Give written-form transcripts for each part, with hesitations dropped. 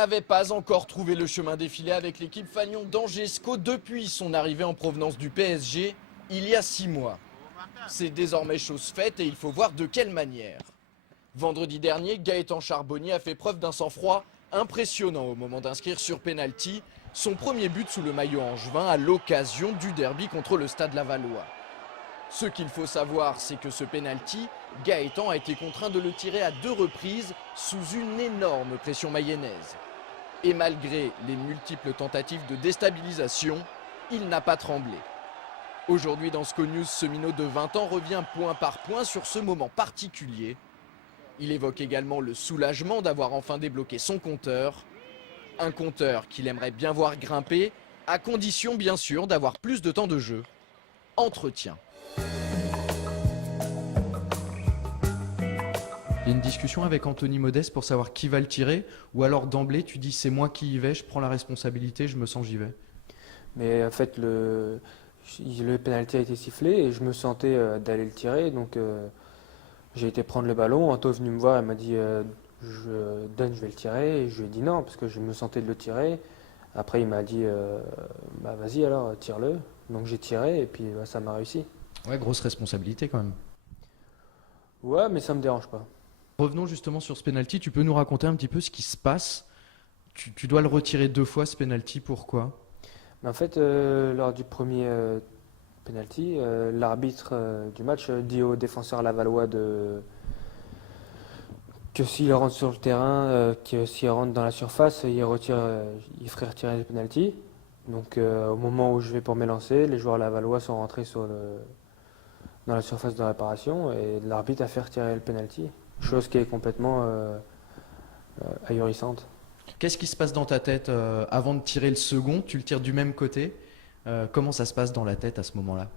n'avait pas encore trouvé le chemin défilé avec l'équipe fanion d'Angesco depuis son arrivée en provenance du PSG il y a 6 mois. C'est désormais chose faite et il faut voir de quelle manière. Vendredi dernier, Gaëtan Charbonnier a fait preuve d'un sang-froid impressionnant au moment d'inscrire sur pénalty son premier but sous le maillot angevin à l'occasion du derby contre le Stade Lavallois. Ce qu'il faut savoir, c'est que ce pénalty, Gaëtan a été contraint de le tirer à 2 reprises sous une énorme pression mayonnaise. Et malgré les multiples tentatives de déstabilisation, il n'a pas tremblé. Aujourd'hui dans SCO News, ce minot de 20 ans revient point par point sur ce moment particulier. Il évoque également le soulagement d'avoir enfin débloqué son compteur. Un compteur qu'il aimerait bien voir grimper, à condition bien sûr d'avoir plus de temps de jeu. Entretien. Il y a une discussion avec Anthony Modeste pour savoir qui va le tirer, ou alors d'emblée tu dis c'est moi qui y vais, je prends la responsabilité, je me sens j'y vais. Mais en fait, le pénalty a été sifflé et je me sentais d'aller le tirer. Donc j'ai été prendre le ballon. Anto est venu me voir et m'a dit je vais le tirer. Et je lui ai dit non parce que je me sentais de le tirer. Après, il m'a dit bah vas-y alors, tire-le. Donc j'ai tiré et puis bah, ça m'a réussi. Ouais, grosse responsabilité quand même. Ouais, mais ça me dérange pas. Revenons justement sur ce penalty, tu peux nous raconter un petit peu ce qui se passe? Tu dois le retirer 2 fois ce penalty, pourquoi? Mais en fait, lors du premier penalty, l'arbitre du match dit au défenseur lavallois que s'il rentre sur le terrain, que s'il rentre dans la surface, il ferait retirer le penalty. Donc au moment où je vais pour m'élancer, les joueurs lavallois sont rentrés dans la surface de réparation et l'arbitre a fait retirer le penalty. Chose qui est complètement ahurissante. Qu'est-ce qui se passe dans ta tête avant de tirer le second? Tu le tires du même côté. Comment ça se passe dans la tête à ce moment-là?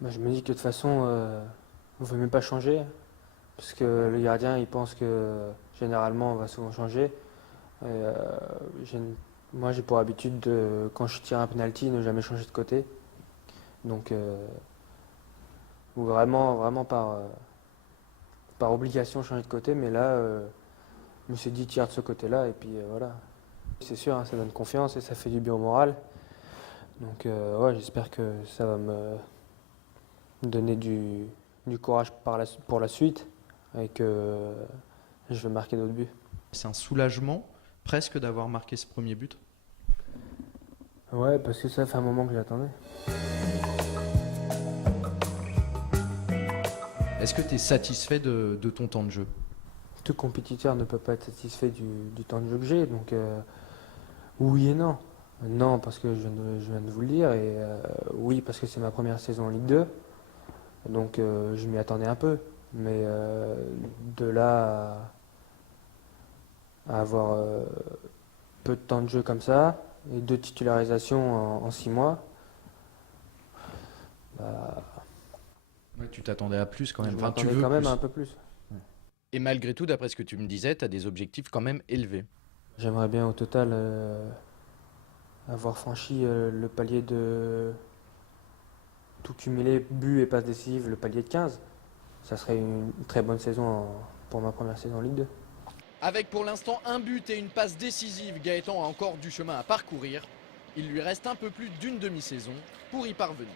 Bah, je me dis que de toute façon, on ne veut même pas changer. Parce que le gardien, il pense que généralement, on va souvent changer. Moi, j'ai pour habitude, quand je tire un penalty, ne jamais changer de côté. Donc, vraiment par obligation, changer de côté. Mais là, je me suis dit, tire de ce côté-là. Et puis voilà. C'est sûr, hein, ça donne confiance et ça fait du bien au moral. Donc, ouais, j'espère que ça va me donner du courage pour la suite et que je vais marquer d'autres buts. C'est un soulagement presque d'avoir marqué ce premier but. Ouais, parce que ça fait un moment que j'attendais. Est-ce que tu es satisfait de ton temps de jeu? Tout compétiteur ne peut pas être satisfait du temps de jeu que j'ai, donc oui et non. Non, parce que je viens de vous le dire, et oui, parce que c'est ma première saison en Ligue 2, donc je m'y attendais un peu. Mais de là à avoir peu de temps de jeu comme ça, et 2 titularisations en 6 mois, bah, Ouais, tu t'attendais à plus quand même. je Enfin, tu m'attendais veux quand même plus. à un peu plus. Et malgré tout, d'après ce que tu me disais, tu as des objectifs quand même élevés. J'aimerais bien au total avoir franchi le palier de tout cumulé, but et passes décisives, le palier de 15. Ça serait une très bonne saison pour ma première saison en Ligue 2. Avec pour l'instant un but et une passe décisive, Gaëtan a encore du chemin à parcourir. Il lui reste un peu plus d'une demi-saison pour y parvenir.